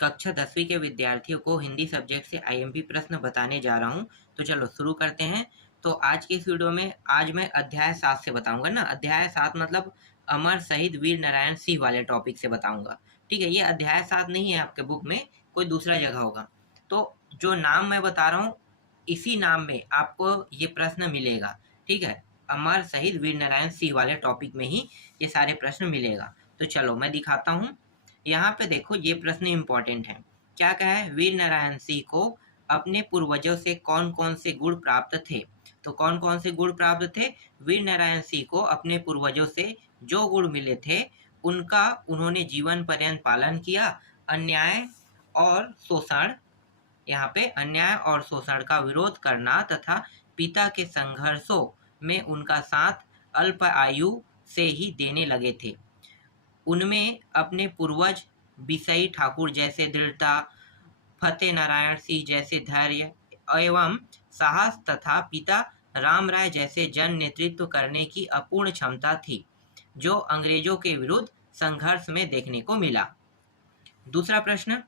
कक्षा 10वीं के विद्यार्थियों को हिंदी सब्जेक्ट से आईएमपी प्रश्न बताने जा रहा हूँ। तो चलो शुरू करते हैं। तो आज की इस वीडियो में आज मैं अध्याय 7 से बताऊंगा ना। अध्याय 7 मतलब अमर शहीद वीर नारायण सिंह वाले टॉपिक से बताऊंगा। ठीक है, ये अध्याय 7 नहीं है आपके बुक में, कोई दूसरा जगह होगा। तो जो नाम मैं बता रहा हूँ इसी नाम में आपको ये प्रश्न मिलेगा। ठीक है, अमर शहीद वीर नारायण सिंह वाले टॉपिक में ही ये सारे प्रश्न मिलेगा। तो चलो मैं दिखाता हूँ। यहाँ पे देखो ये प्रश्न इंपॉर्टेंट है। क्या कहा है? वीर नारायण सिंह को अपने पूर्वजों से कौन कौन से गुण प्राप्त थे? तो कौन कौन से गुण प्राप्त थे? वीर नारायण सिंह को अपने पूर्वजों से जो गुण मिले थे उनका उन्होंने जीवन पर्यंत पालन किया। अन्याय और शोषण, यहाँ पे अन्याय और शोषण का विरोध करना तथा पिता के संघर्षों में उनका साथ अल्प आयु से ही देने लगे थे। उनमें अपने पूर्वज बिसई ठाकुर जैसे दृढ़ता, फतेह नारायण सिंह जैसे धैर्य एवं साहस तथा पिता राम राय जैसे जन नेतृत्व करने की अपूर्ण क्षमता थी, जो अंग्रेजों के विरुद्ध संघर्ष में देखने को मिला। दूसरा प्रश्न,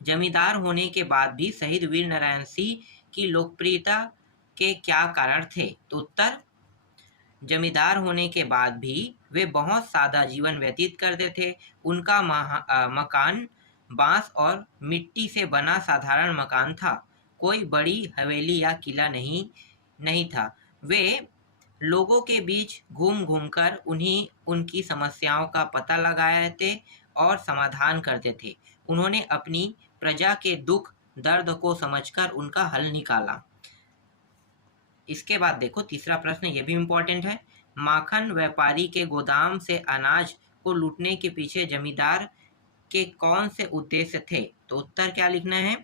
जमींदार होने के बाद भी शहीद वीर नारायण सिंह की लोकप्रियता के क्या कारण थे? तो उत्तर, जमींदार होने के बाद भी वे बहुत सादा जीवन व्यतीत करते थे। उनका मकान बांस और मिट्टी से बना साधारण मकान था। कोई बड़ी हवेली या किला नहीं था। वे लोगों के बीच घूम घूमकर उनकी समस्याओं का पता लगाते और समाधान करते थे। उन्होंने अपनी प्रजा के दुख दर्द को समझकर उनका हल निकाला। इसके बाद देखो तीसरा प्रश्न, ये भी इम्पोर्टेंट है। माखन व्यापारी के गोदाम से अनाज को लूटने के पीछे जमींदार के कौन से उद्देश्य थे? तो उत्तर क्या लिखना है?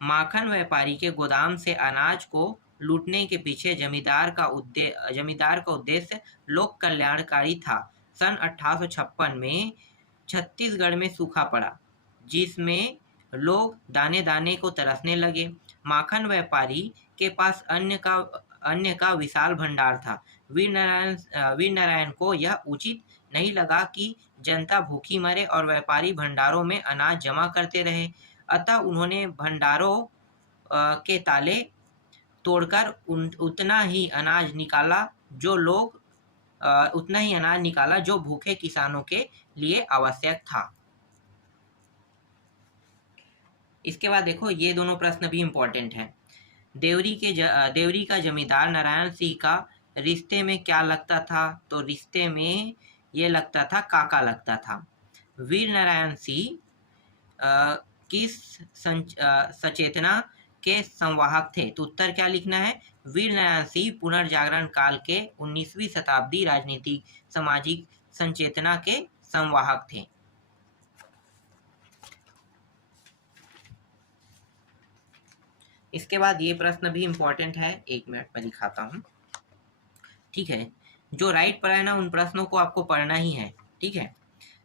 माखन व्यापारी के गोदाम से अनाज को लूटने के पीछे जमींदार का उद्देश्य लोक कल्याणकारी था। सन 1856 में छत्तीसगढ़ में सूखा पड़ा, जिसमें लोग दाने दाने को तरसने लगे। माखन व्यापारी के पास अन्य का विशाल भंडार था। वीर नारायण को यह उचित नहीं लगा कि जनता भूखी मरे और व्यापारी भंडारों में अनाज जमा करते रहे। अतः उन्होंने भंडारों के ताले तोड़कर उतना ही अनाज निकाला जो भूखे किसानों के लिए आवश्यक था। इसके बाद देखो ये दोनों प्रश्न भी इम्पोर्टेंट हैं। देवरी का जमींदार नारायण सिंह का रिश्ते में क्या लगता था? तो रिश्ते में ये लगता था काका लगता था। वीर नारायण सिंह किस सचेतना के संवाहक थे? तो उत्तर क्या लिखना है? वीर नारायण सिंह पुनर्जागरण काल के 19वीं शताब्दी राजनीतिक सामाजिक संचेतना के संवाहक थे। इसके बाद ये प्रश्न भी इम्पोर्टेंट है, 1 मिनट में दिखाता हूँ। ठीक है, जो राइट पर है ना उन प्रश्नों को आपको पढ़ना ही है। ठीक है,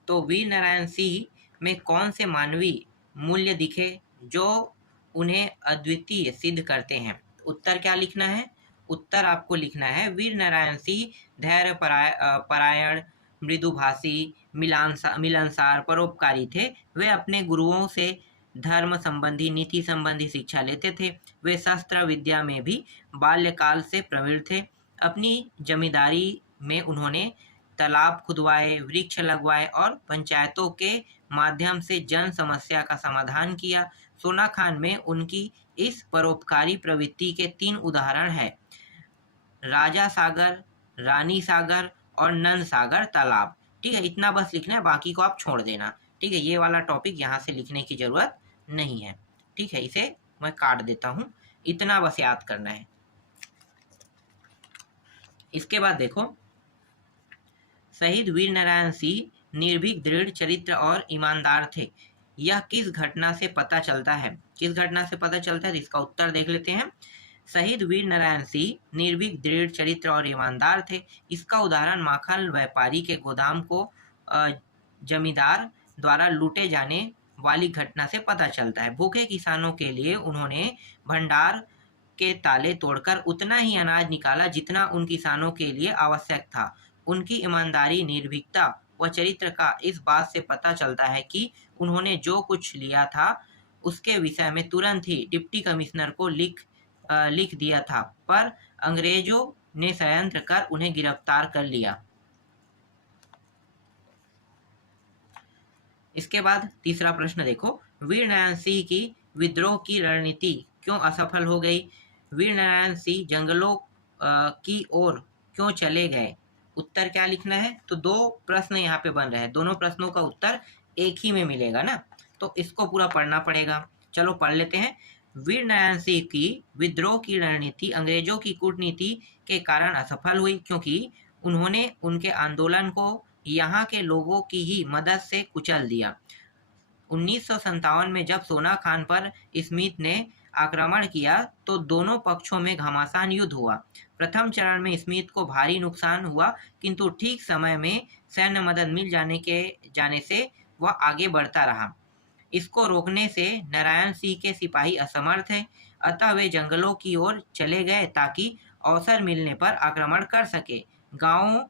तो वीर नारायण सिंह में कौन से मानवीय मूल्य दिखे जो उन्हें अद्वितीय सिद्ध करते हैं? उत्तर क्या लिखना है? उत्तर आपको लिखना है वीर नारायण सिंह धैर्य परायण, मृदुभाषी, मिलनसार, परोपकारी थे। वे अपने गुरुओं से धर्म संबंधी नीति संबंधी शिक्षा लेते थे। वे शस्त्र विद्या में भी बाल्यकाल से प्रवीण थे। अपनी जमींदारी में उन्होंने तालाब खुदवाए, वृक्ष लगवाए और पंचायतों के माध्यम से जन समस्या का समाधान किया। सोनाखान में उनकी इस परोपकारी प्रवृत्ति के 3 उदाहरण हैं: राजा सागर, रानी सागर और नंद सागर तालाब। ठीक है, इतना बस लिखना है, बाकी को आप छोड़ देना। ठीक है, ये वाला टॉपिक यहाँ से लिखने की जरूरत नहीं है। ठीक है, इसे मैं काट देता हूँ, इतना बस याद करना है। इसके बाद देखो, शहीद वीर नारायण सिंह निर्भीक, दृढ़ चरित्र और ईमानदार थे। यह किस घटना से पता चलता है? किस घटना से पता चलता है? इसका उत्तर देख लेते हैं। शहीद वीर नारायण सिंह निर्भीक, दृढ़ चरित्र और ईमानदार थे। इसका उदाहरण माखन व्यापारी के गोदाम को जमींदार द्वारा लूटे जाने वाली घटना से पता चलता है। भूखे किसानों के लिए उन्होंने भंडार के ताले तोड़कर उतना ही अनाज निकाला जितना उन किसानों के लिए आवश्यक था। उनकी ईमानदारी, निर्भीकता व चरित्र का इस बात से पता चलता है कि उन्होंने जो कुछ लिया था उसके विषय में तुरंत ही डिप्टी कमिश्नर को लिख दिया था, पर अंग्रेजों ने षड्यंत्र कर उन्हें गिरफ्तार कर लिया। इसके बाद तीसरा प्रश्न देखो, वीर नारायण सिंह की विद्रोह की रणनीति क्यों असफल हो गई? वीर नारायण सिंह जंगलों की ओर क्यों चले गए? उत्तर क्या लिखना है? तो दो प्रश्न यहाँ पे बन रहे हैं, दोनों प्रश्नों का उत्तर एक ही में मिलेगा ना, तो इसको पूरा पढ़ना पड़ेगा। चलो पढ़ लेते हैं। वीर नारायण सिंह की विद्रोह की रणनीति अंग्रेजों की कूटनीति के कारण असफल हुई, क्योंकि उन्होंने उनके आंदोलन को यहाँ के लोगों की ही मदद से कुचल दिया। 1957 में जब सोना खान पर स्मिथ ने आक्रमण किया तो दोनों पक्षों में घमासान युद्ध हुआ। प्रथम चरण में स्मिथ को भारी नुकसान हुआ, किंतु ठीक समय में सैन्य मदद मिल जाने से वह आगे बढ़ता रहा। इसको रोकने से नारायण सिंह के सिपाही असमर्थ हैं, अतः वे जंगलों की ओर चले गए ताकि अवसर मिलने पर आक्रमण कर सके। गांवों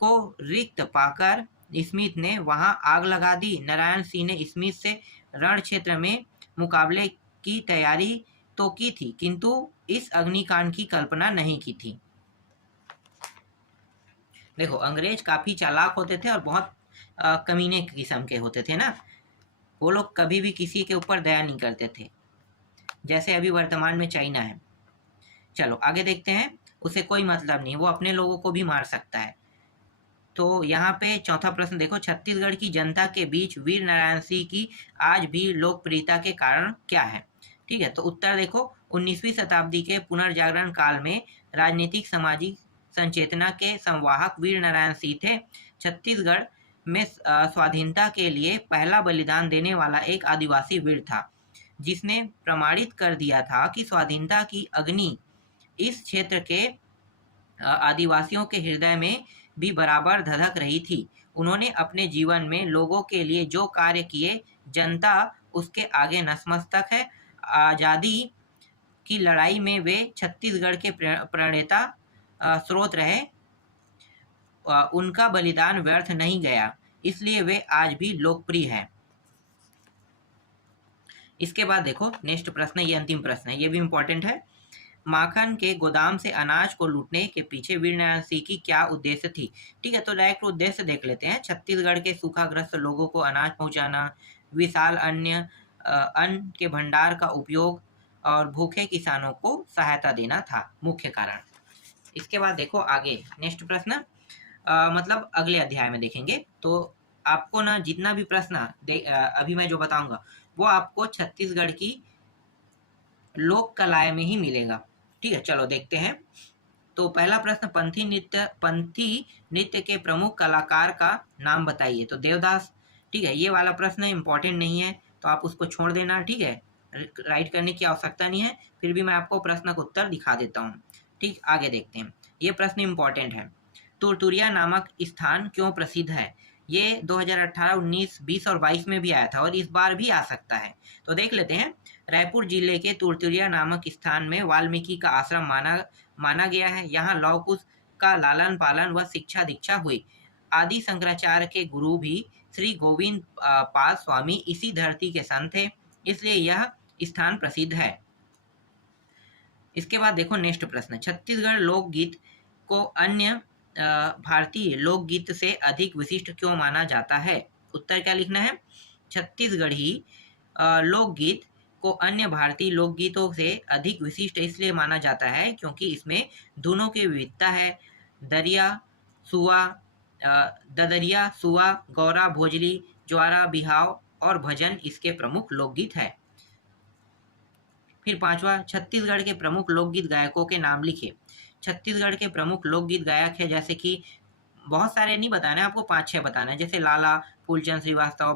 को रिक्त पाकर स्मिथ ने वहां आग लगा दी। नारायण सिंह ने स्मिथ से रण क्षेत्र में मुकाबले की तैयारी तो की थी, किंतु इस अग्निकांड की कल्पना नहीं की थी। देखो, अंग्रेज काफी चालाक होते थे और बहुत कमीने किस्म के होते थे ना। वो लोग कभी भी किसी के ऊपर दया नहीं करते थे, जैसे अभी वर्तमान में चाइना है। चलो आगे देखते हैं। उसे कोई मतलब नहीं, वो अपने लोगों को भी मार सकता है। तो यहाँ पे चौथा प्रश्न देखो, छत्तीसगढ़ की जनता के बीच वीर नारायण सिंह की आज भी लोकप्रियता के कारण क्या है? ठीक है, तो उत्तर देखो, 19वीं शताब्दी के पुनर्जागरण काल में राजनीतिक सामाजिक संचेतना के संवाहक वीर नारायण सिंह थे। छत्तीसगढ़ में स्वाधीनता के लिए पहला बलिदान देने वाला एक आदिवासी वीर था, जिसने प्रमाणित कर दिया था कि स्वाधीनता की अग्नि इस क्षेत्र के आदिवासियों के हृदय में भी बराबर धधक रही थी। उन्होंने अपने जीवन में लोगों के लिए जो कार्य किए, जनता उसके आगे नतमस्तक है। आज़ादी की लड़ाई में वे छत्तीसगढ़ के प्रणेता स्रोत रहे। उनका बलिदान व्यर्थ नहीं गया, इसलिए वे आज भी लोकप्रिय है। इसके बाद देखो नेक्स्ट प्रश्न, ये अंतिम प्रश्न है, ये भी इंपॉर्टेंट है। माखन के गोदाम से अनाज को लूटने के पीछे वीर नारायण सिंह की क्या उद्देश्य थी? ठीक है, तो डायरेक्ट उद्देश्य देख लेते हैं। छत्तीसगढ़ के सूखाग्रस्त लोगों को अनाज पहुंचाना, विशाल अन्न के भंडार का उपयोग और भूखे किसानों को सहायता देना था मुख्य कारण। इसके बाद देखो आगे नेक्स्ट प्रश्न, मतलब अगले अध्याय में देखेंगे। तो आपको ना जितना भी प्रश्न अभी मैं जो बताऊंगा वो आपको छत्तीसगढ़ की लोक कलाएं में ही मिलेगा। ठीक है, चलो देखते हैं। तो पहला प्रश्न, पंथी नृत्य के प्रमुख कलाकार का नाम बताइए। तो देवदास। ठीक है, ये वाला प्रश्न इंपॉर्टेंट नहीं है, तो आप उसको छोड़ देना। ठीक है, राइट करने की आवश्यकता नहीं है, फिर भी मैं आपको प्रश्न का उत्तर दिखा देता हूँ। ठीक, आगे देखते हैं। ये प्रश्न इंपॉर्टेंट है। तुरतुरिया नामक स्थान क्यों प्रसिद्ध है? ये 2018, 19, 20 और 22 में भी आया था और इस बार भी आ सकता है। तो देख लेते हैं। रायपुर जिले के तुरतुरिया नामक स्थान में वाल्मीकि का आश्रम माना गया है। यहाँ लौह कुश का लालन पालन व शिक्षा दीक्षा हुई। आदि शंकराचार्य के गुरु भी श्री गोविंद पाद स्वामी इसी धरती के संत थे, इसलिए यह स्थान प्रसिद्ध है। इसके बाद देखो नेक्स्ट प्रश्न, छत्तीसगढ़ लोकगीत को अन्य भारतीय लोकगीत से अधिक विशिष्ट क्यों माना जाता है? उत्तर क्या लिखना है? छत्तीसगढ़ी लोकगीत को अन्य भारतीय लोकगीतों से अधिक विशिष्ट इसलिए माना जाता है क्योंकि इसमें धुनों की विविधता है। ददरिया, सुआ, गौरा, भोजली, ज्वारा, बिहाव और भजन इसके प्रमुख लोकगीत है। फिर पांचवा, छत्तीसगढ़ के प्रमुख लोकगीत गायकों के नाम लिखे। छत्तीसगढ़ के प्रमुख लोकगीत गायक है, जैसे कि बहुत सारे नहीं बताना है आपको, 5-6 बताना है। जैसे लाला फूलचंद श्रीवास्तव,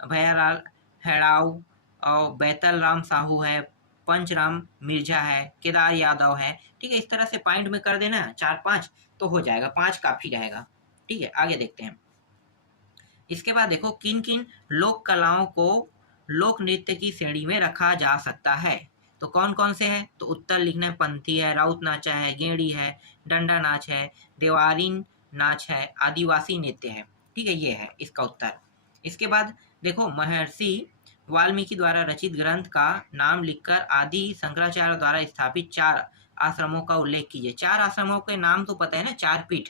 भैयालाल हैड़ाऊ और बैतल राम साहू है, पंचराम मिर्जा है, केदार यादव है। ठीक है, इस तरह से पॉइंट में कर देना 4-5 तो हो जाएगा, 5 काफी रहेगा। ठीक है, आगे देखते हैं। इसके बाद देखो, किन किन लोक कलाओं को लोक नृत्य की श्रेणी में रखा जा सकता है? तो कौन कौन से हैं? तो उत्तर लिखना है। पंथी है, राउत नाचा है, गेड़ी है, डंडा नाच है, देवारीन नाच है, आदिवासी नृत्य है। ठीक है, ये है इसका उत्तर। इसके बाद देखो, महर्षि वाल्मीकि द्वारा रचित ग्रंथ का नाम लिखकर आदि शंकराचार्य द्वारा स्थापित 4 आश्रमों का उल्लेख कीजिए। 4 आश्रमों के नाम तो पता है ना, 4 पीठ।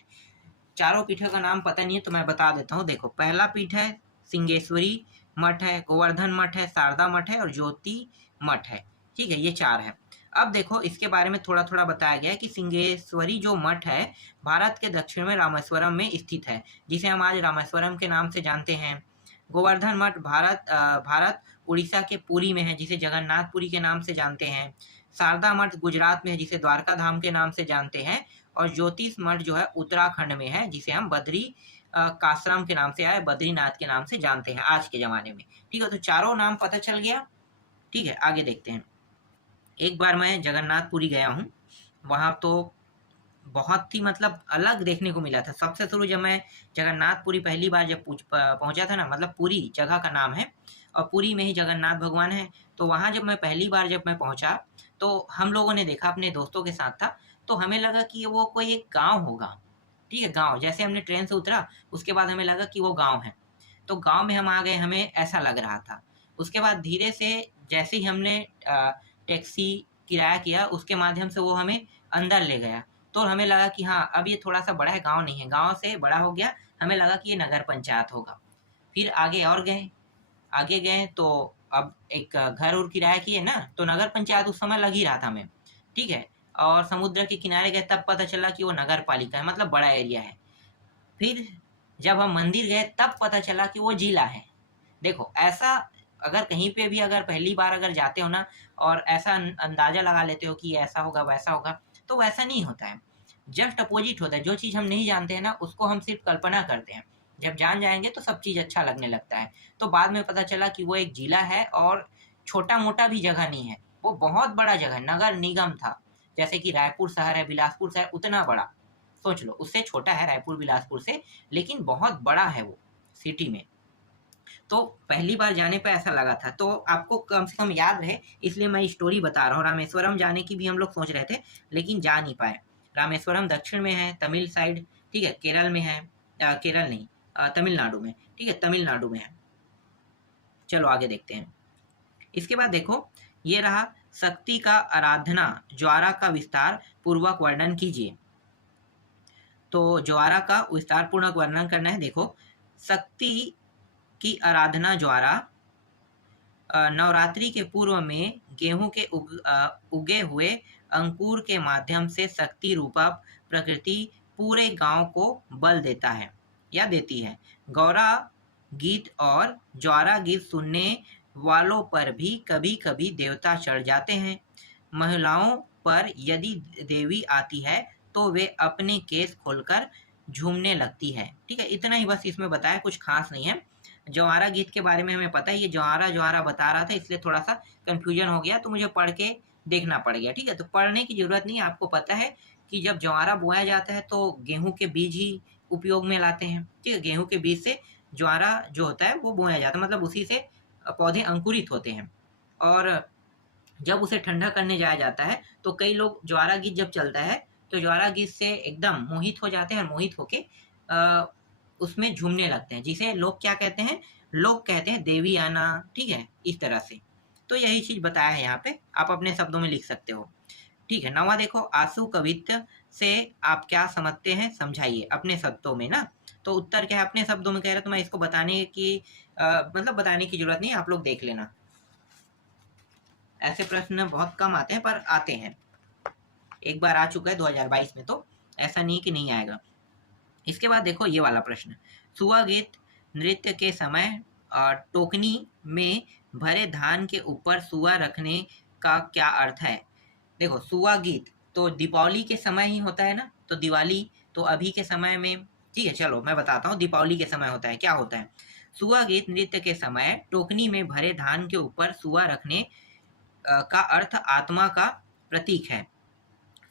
चारों पीठों का नाम पता नहीं है तो मैं बता देता हूँ। देखो, पहला पीठ है सिंगेश्वरी मठ है, गोवर्धन मठ है, शारदा मठ है और ज्योति मठ है। ठीक है, ये 4 है। अब देखो, इसके बारे में थोड़ा थोड़ा बताया गया है कि सिंगेश्वरी जो मठ है भारत के दक्षिण में रामेश्वरम में स्थित है, जिसे हम आज रामेश्वरम के नाम से जानते हैं। गोवर्धन मठ भारत उड़ीसा के पुरी में है, जिसे जगन्नाथपुरी के नाम से जानते हैं। शारदा मठ गुजरात में है, जिसे द्वारका धाम के नाम से जानते हैं। और ज्योतिष मठ जो है उत्तराखंड में है, जिसे हम बद्री काश्रम के नाम से आए, बद्रीनाथ के नाम से जानते हैं आज के ज़माने में। ठीक है, तो चारों नाम पता चल गया। ठीक है, आगे देखते हैं। एक बार मैं जगन्नाथपुरी गया हूँ, वहाँ तो बहुत ही मतलब अलग देखने को मिला था। सबसे शुरू जब मैं जगन्नाथपुरी पहली बार जब पहुँचा था ना, मतलब पुरी जगह का नाम है और पुरी में ही जगन्नाथ भगवान है। तो वहाँ जब मैं पहली बार जब मैं पहुँचा तो हम लोगों ने देखा, अपने दोस्तों के साथ था, तो हमें लगा कि वो कोई एक गाँव होगा। ठीक है, गाँव। जैसे हमने ट्रेन से उतरा उसके बाद हमें लगा कि वो गाँव है। तो गाँव में हम आ गए, हमें ऐसा लग रहा था। उसके बाद धीरे से जैसे ही हमने टैक्सी किराया किया, उसके माध्यम से वो हमें अंदर ले गया। तो हमें लगा कि हाँ, अब ये थोड़ा सा बड़ा है, गांव नहीं है, गांव से बड़ा हो गया। हमें लगा कि ये नगर पंचायत होगा। फिर आगे और गए, आगे गए तो अब एक घर और किराया किए ना, तो नगर पंचायत उस समय लग ही रहा था हमें। ठीक है, और समुद्र के किनारे गए तब पता चला कि वो नगर पालिका है, मतलब बड़ा एरिया है। फिर जब हम मंदिर गए तब पता चला कि वो जिला है। देखो, ऐसा अगर कहीं पे भी अगर पहली बार अगर जाते हो ना और ऐसा अंदाजा लगा लेते हो कि ऐसा होगा वैसा होगा, तो वैसा नहीं होता है। जस्ट अपोजिट होता है। जो चीज़ हम नहीं जानते हैं ना, उसको हम सिर्फ कल्पना करते हैं। जब जान जाएंगे तो सब चीज़ अच्छा लगने लगता है। तो बाद में पता चला कि वो एक जिला है और छोटा मोटा भी जगह नहीं है, वो बहुत बड़ा जगह, नगर निगम था। जैसे कि रायपुर शहर है, बिलासपुर शहर, उतना बड़ा। सोच लो, उससे छोटा है रायपुर बिलासपुर से, लेकिन बहुत बड़ा है वो सिटी में। तो पहली बार जाने पे ऐसा लगा था। तो आपको कम से कम याद रहे, इसलिए मैं स्टोरी बता रहा हूँ। रामेश्वरम जाने की भी हम लोग सोच रहे थे, लेकिन जा नहीं पाए। रामेश्वरम दक्षिण में है, तमिल साइड। ठीक है, केरल में है। केरल नहीं, तमिलनाडु में। ठीक है, तमिलनाडु में है। चलो आगे देखते हैं। इसके बाद देखो, ये रहा शक्ति का आराधना ज्वारा का विस्तार पूर्वक वर्णन कीजिए। तो ज्वारा का विस्तार पूर्वक वर्णन करना है। देखो, शक्ति की आराधना ज्वारा नवरात्रि के पूर्व में गेहूं के उगे हुए अंकुर के माध्यम से शक्ति रूपा प्रकृति पूरे गांव को बल देता है या देती है। गौरा गीत और ज्वारा गीत सुनने वालों पर भी कभी कभी देवता चढ़ जाते हैं। महिलाओं पर यदि देवी आती है तो वे अपने केस खोलकर झूमने लगती है। ठीक है, इतना ही बस इसमें बताया, कुछ खास नहीं है। ज्वारा गीत के बारे में हमें पता है, ये ज्वारा ज्वारा बता रहा था, इसलिए थोड़ा सा कंफ्यूजन हो गया, तो मुझे पढ़ के देखना पड़ गया। ठीक है, तो पढ़ने की जरूरत नहीं है, आपको पता है कि जब ज्वारा बोया जाता है तो गेहूं के बीज ही उपयोग में लाते हैं। ठीक है, गेहूं के बीज से ज्वारा जो होता है वो बोया जाता है, मतलब उसी से पौधे अंकुरित होते हैं। और जब उसे ठंडा करने जाया जाता है तो कई लोग ज्वारा गीत जब चलता है तो ज्वारा गीत से एकदम मोहित हो जाते हैं और मोहित होके उसमें झूमने लगते हैं, जिसे लोग क्या कहते हैं, लोग कहते हैं देवी आना। ठीक है, इस तरह से। तो यही चीज बताया है यहाँ पे, आप अपने शब्दों में लिख सकते हो। ठीक है, नवा देखो, आंसू कवित्व से आप क्या समझते हैं, समझाइए अपने शब्दों में ना। तो उत्तर क्या है, अपने शब्दों में कह रहे, तो मैं इसको बताने की मतलब बताने की जरूरत नहीं, आप लोग देख लेना। ऐसे प्रश्न बहुत कम आते हैं, पर आते हैं। एक बार आ चुका है 2022 में, तो ऐसा नहीं कि नहीं आएगा। इसके बाद देखो ये वाला प्रश्न, सुआ गीत नृत्य के समय टोकनी में भरे धान के ऊपर सुआ रखने का क्या अर्थ है। देखो, सुआ गीत तो दीपावली के समय ही होता है ना, तो दिवाली तो अभी के समय में। ठीक है, चलो मैं बताता हूँ, दीपावली के समय होता है, क्या होता है। सुआ गीत नृत्य के समय टोकनी में भरे धान के ऊपर सुआ रखने का अर्थ आत्मा का प्रतीक है।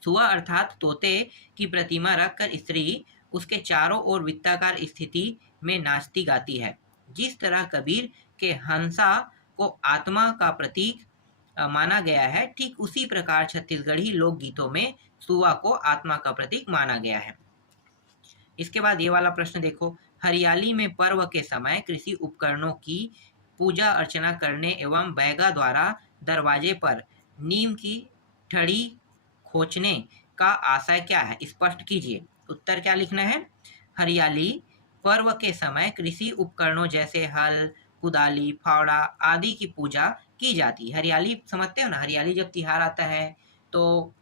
सुआ अर्थात तोते की प्रतिमा रखकर स्त्री उसके चारों ओर वृत्ताकार स्थिति में नाचती गाती है। जिस तरह कबीर के हंसा को आत्मा का प्रतीक माना गया है, ठीक उसी प्रकार छत्तीसगढ़ी लोकगीतों में सुआ को आत्मा का प्रतीक माना गया है। इसके बाद ये वाला प्रश्न देखो, हरियाली में पर्व के समय कृषि उपकरणों की पूजा अर्चना करने एवं बैगा द्वारा दरवाजे पर नीम की ठड़ी खोचने का आशय क्या है, स्पष्ट कीजिए। उत्तर क्या लिखना है? हरियाली पर्व के समय कृषि उपकरणों जैसे हल, कुदाली, फावड़ा आदि की पूजा की जाती है। हरियाली समझते हो ना, हरियाली जब त्योहार आता है तो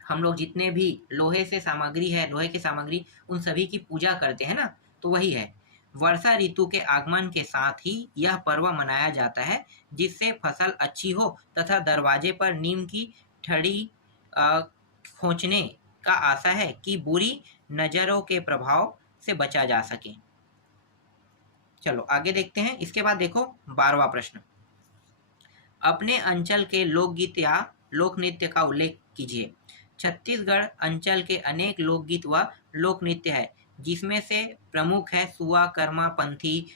हम लोग जितने भी लोहे से सामग्री है, लोहे की सामग्री, उन सभी की पूजा करते हैं ना, तो वही है। वर्षा ऋतु के आगमन के साथ ही यह पर्व मनाया जाता है, जिससे फसल अच्छी हो तथा दरवाजे पर नीम की ठड़ी खोचने का आशा है कि बुरी नजरों के प्रभाव से बचा जा सके। चलो आगे देखते हैं। इसके बाद देखो 12वां प्रश्न, अपने अंचल के लोकगीत या लोक नृत्य का उल्लेख कीजिए। छत्तीसगढ़ अंचल के अनेक लोकगीत व लोक नृत्य है, जिसमें से प्रमुख है सुआ, कर्मा, पंथी,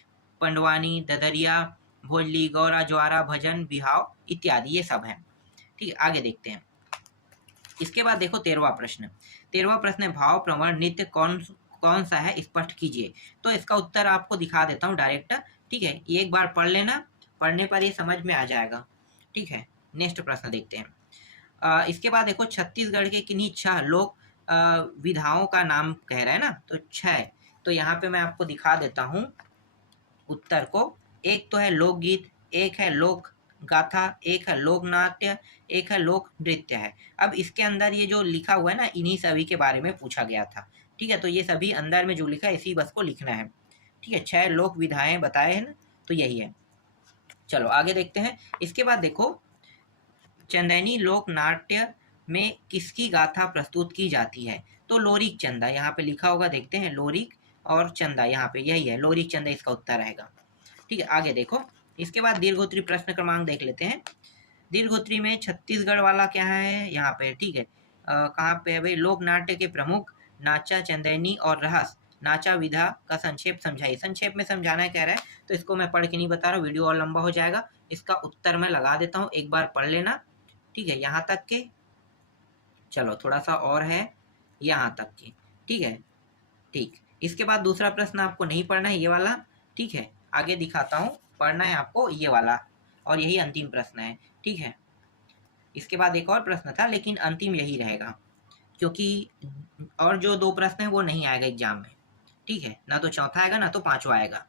पंडवानी, ददरिया, भोजली, गौरा, ज्वारा, भजन, बिहाव इत्यादि, ये सब हैं। ठीक है, आगे देखते हैं। इसके बाद देखो 13वां प्रश्न। 13वां प्रश्न है भाव प्रवण नृत्य कौन सा है, स्पष्ट कीजिए। तो इसका उत्तर आपको दिखा देता हूँ डायरेक्ट। ठीक है, एक बार पढ़ लेना, पढ़ने पर ये समझ में आ जाएगा। ठीक है, नेक्स्ट प्रश्न देखते हैं। इसके बाद देखो छत्तीसगढ़ के किन्हीं 6 लोक विधाओं का नाम कह रहा है ना, तो 6। तो यहाँ पे मैं आपको दिखा देता हूँ उत्तर को। एक तो है लोकगीत, एक है लोक गाथा, एक है लोक नाट्य, एक है लोक नृत्य है। अब इसके अंदर ये जो लिखा हुआ है ना, इन्हीं सभी के बारे में पूछा गया था। ठीक है, तो ये सभी अंदर में जो लिखा है इसी बस को लिखना है। ठीक है, 6 लोक विधाएं बताए हैं ना, तो यही है। चलो आगे देखते हैं। इसके बाद देखो चंदैनी लोक नाट्य में किसकी गाथा प्रस्तुत की जाती है, तो लोरिक चंदा, यहाँ पे लिखा होगा, देखते हैं। लोरिक और चंदा, यहाँ पे यही है, लोरिक चंदा इसका उत्तर रहेगा। ठीक है, आगे देखो। इसके बाद दीर्घोत्तरी प्रश्न क्रमांक देख लेते हैं। दीर्घोत्तरी में छत्तीसगढ़ वाला क्या है यहाँ पे। ठीक है, कहाँ पे है भाई? लोक नाट्य के प्रमुख नाचा, चंदैनी और रहस नाचा विधा का संक्षेप समझाइए। संक्षेप में समझाना है कह रहा है, तो इसको मैं पढ़ के नहीं बता रहा हूँ, वीडियो और लंबा हो जाएगा। इसका उत्तर मैं लगा देता हूँ, एक बार पढ़ लेना। ठीक है, यहाँ तक के। चलो थोड़ा सा और है, यहाँ तक के। ठीक है, ठीक। इसके बाद दूसरा प्रश्न आपको नहीं पढ़ना है, ये वाला। ठीक है, आगे दिखाता हूँ, पढ़ना है आपको ये वाला, और यही अंतिम प्रश्न है। ठीक है, इसके बाद एक और प्रश्न था, लेकिन अंतिम यही रहेगा, क्योंकि और जो 2 प्रश्न है वो नहीं आएगा एग्जाम में। ठीक है, ना तो चौथा आएगा ना तो 5वां आएगा।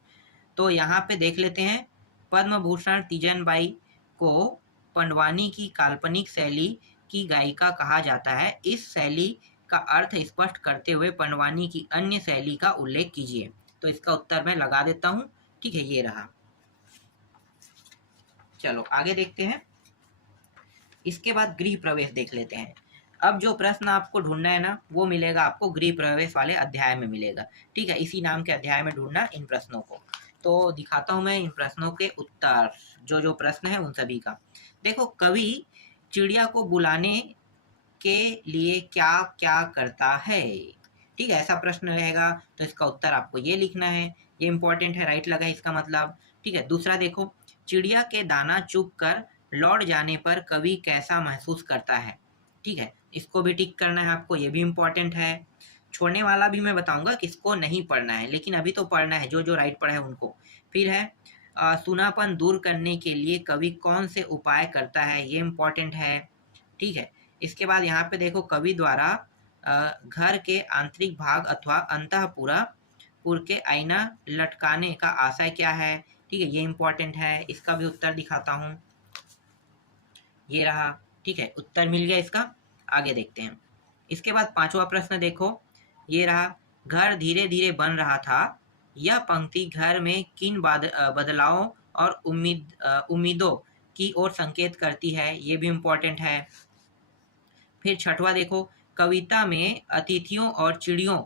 तो यहाँ पे देख लेते हैं। पद्म भूषण तीजन बाई को पंडवानी की काल्पनिक शैली की गायिका कहा जाता है। इस शैली का अर्थ स्पष्ट करते हुए पंडवानी की अन्य शैली का उल्लेख कीजिए। तो इसका उत्तर मैं लगा देता हूँ। ठीक है, ये रहा। चलो आगे देखते हैं। इसके बाद गृह प्रवेश देख लेते हैं। अब जो प्रश्न आपको ढूंढना है ना, वो मिलेगा आपको गृह प्रवेश वाले अध्याय में मिलेगा। ठीक है, इसी नाम के अध्याय में ढूंढना इन प्रश्नों को। तो दिखाता हूं मैं इन प्रश्नों के उत्तर, जो जो प्रश्न है उन सभी का। देखो, कवि चिड़िया को बुलाने के लिए क्या क्या करता है। ठीक है, ऐसा प्रश्न रहेगा, तो इसका उत्तर आपको ये लिखना है। ये इंपॉर्टेंट है, राइट लगा इसका मतलब। ठीक है, दूसरा देखो, चिड़िया के दाना चुग कर लौट जाने पर कवि कैसा महसूस करता है। ठीक है, इसको भी टिक करना है आपको, ये भी इंपॉर्टेंट है। छोड़ने वाला भी मैं बताऊंगा किसको नहीं पढ़ना है, लेकिन अभी तो पढ़ना है जो जो राइट पढ़ा है उनको। फिर है सूनापन दूर करने के लिए कवि कौन से उपाय करता है, ये इंपॉर्टेंट है। ठीक है, इसके बाद यहाँ पे देखो, कवि द्वारा घर के आंतरिक भाग अथवा अंतःपुरा पुर के आईना लटकाने का आशय क्या है। ठीक है, ये इंपॉर्टेंट है, इसका भी उत्तर दिखाता हूँ, ये रहा। ठीक है, उत्तर मिल गया इसका। आगे देखते हैं। इसके बाद 5वां प्रश्न देखो, ये रहा। घर धीरे धीरे बन रहा था, यह पंक्ति घर में किन बदलावों और उम्मीदों की ओर संकेत करती है, ये भी इंपॉर्टेंट है। फिर 6वां देखो, कविता में अतिथियों और चिड़ियों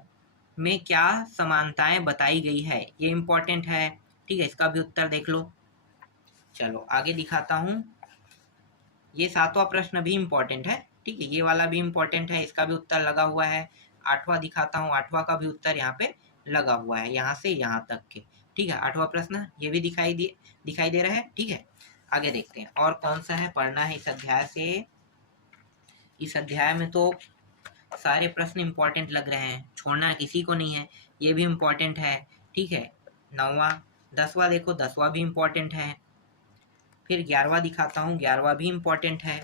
में क्या समानताएं बताई गई है, ये इंपॉर्टेंट है। ठीक है, इसका भी उत्तर देख लो। चलो आगे दिखाता हूँ। ये 7वां प्रश्न भी इंपॉर्टेंट है। ठीक है, ये वाला भी इंपॉर्टेंट है, इसका भी उत्तर लगा हुआ है। 8वां दिखाता हूँ, 8वां का भी उत्तर यहाँ पे लगा हुआ है, यहाँ से यहाँ तक के। ठीक है, 8वां प्रश्न ये भी दिखाई दे रहा है। ठीक है, आगे देखते हैं और कौन सा है पढ़ना है इस अध्याय से। इस अध्याय में तो सारे प्रश्न इंपॉर्टेंट लग रहे हैं, छोड़ना किसी को नहीं है। ये भी इंपॉर्टेंट है, ठीक है। 9वां, 10वां देखो, 10वां भी इम्पोर्टेंट है। फिर 11वां दिखाता हूँ, 11वां भी इम्पोर्टेंट है,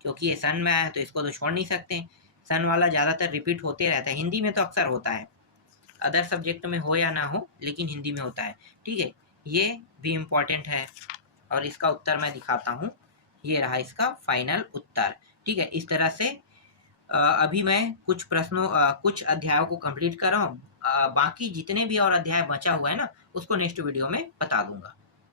क्योंकि ये सन में आया है तो इसको तो छोड़ नहीं सकते। सन वाला ज़्यादातर रिपीट होते रहता है, हिंदी में तो अक्सर होता है, अदर सब्जेक्ट में हो या ना हो, लेकिन हिंदी में होता है। ठीक है, ये भी इम्पोर्टेंट है। और इसका उत्तर मैं दिखाता हूँ, ये रहा इसका फाइनल उत्तर। ठीक है, इस तरह से अभी मैं कुछ प्रश्नों कुछ अध्यायों को कंप्लीट कर रहा हूँ। बाकी जितने भी और अध्याय बचा हुआ है ना, उसको नेक्स्ट वीडियो में बता दूंगा।